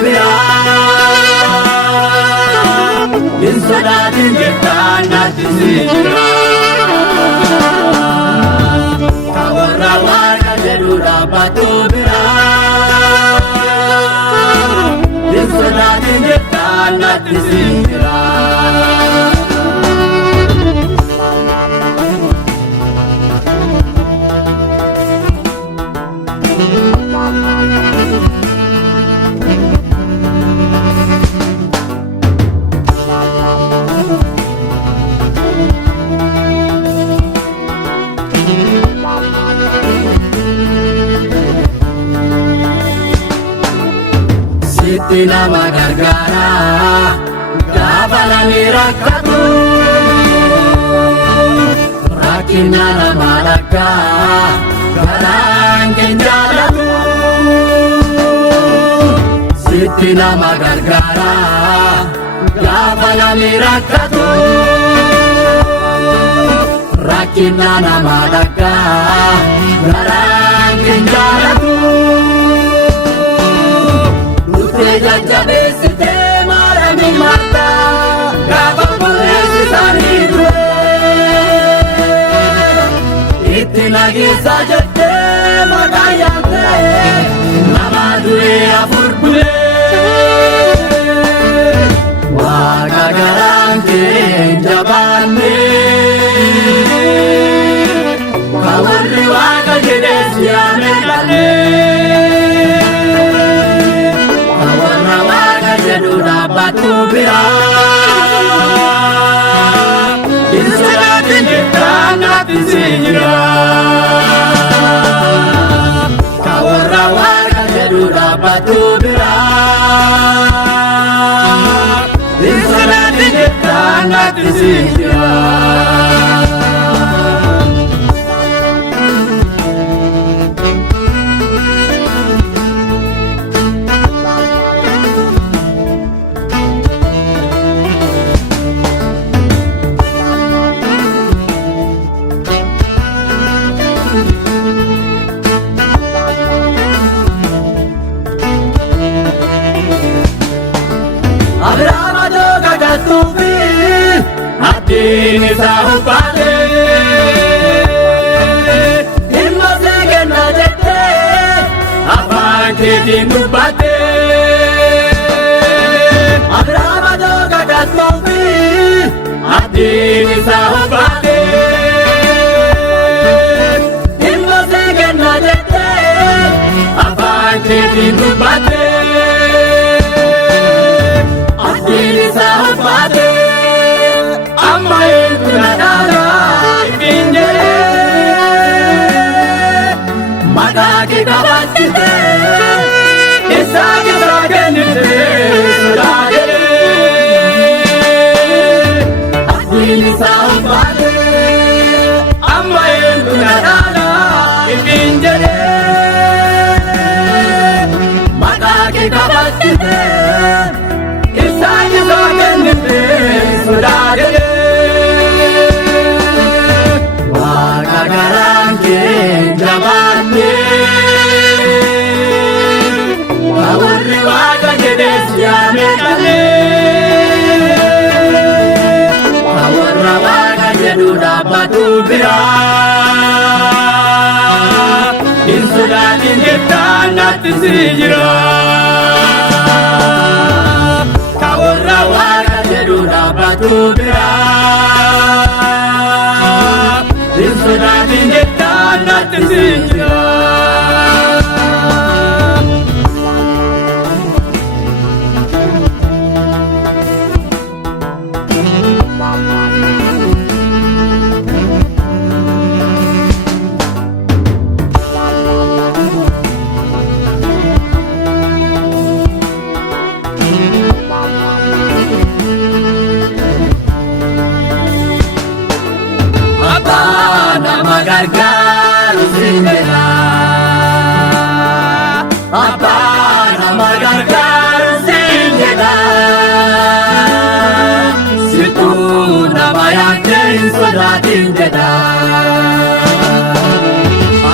bira insodaatin jettaan naatti sijjira kawarra waaqa jedhu dhaabbatu bira insodaatin jettaan naatti sijjira. Sitti nama gargaara gaafa namni rakkatu rakkina nama rakkaa garaan keenya jaalatu. Sitti nama gargaara gaafa namni rakkatu rakkina nama rakkaa garaan keenya jaalatu. Jajjabeessite maadhami marta gaafa bulleessi isaanii ture itti nageessa jettee maqaa yaante nama du'ee afur bule waaqa garaan kee jabaanne ka warri waaqa jedhee si yaame dhalle. Dhaabbatu bira insodaatin jettaan naatti sijjira kawarra waaqa jedhu dhaabbatu bira insodaatin jettaan naatti sijjira. Abrahaama jooga gattuufi abdiin isaa hubbaate ilma sii kenna jettee afaan keetiin dubbatte. Abrahaama jooga gattuufi abdiin isaa hubbaate ilma sii kenna jettee afaan keetiin dubbatte. Amma eetu nadaala ifinjere maqaa kee kabachite isaa keessa kennite sodaatee abdiin isaa hubbaate. Amma eetu nadaala ifinjere maqaa kee kabachite isaa keessa kennite sodaatee. Waaqa garaan kee jabaanne ka warri waaqa jedhee si yaame dhalle ka warra waaqa jedhu dhaabbatu bira insodaatin jettaan naatti sijjira ka warra waaqa jedhu dhaabbatu bira insodaatin jettaan naatti sijjira. Gargaaru sinjira abbaa nama gargaaru sinjira situu nama yaadde hin sodaatin jedha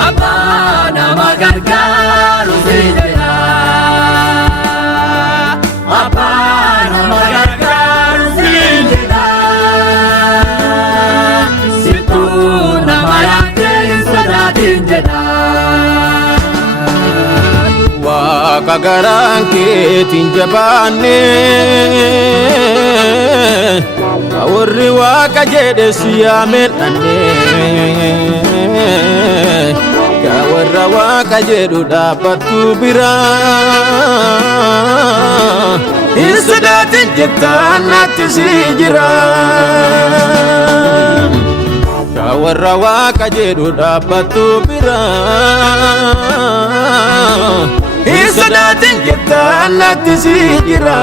abbaa nama gargaaru sinjira garaan keetiin jabaanne warri Waaqa jedhe si yaameen dhanne warra Waaqa jedhu dhaabbattu bira hin sodaatin jettaan natti si jira warra Waaqa jedhu dhaabbattu bira hin sodaatin jettaan natti si jira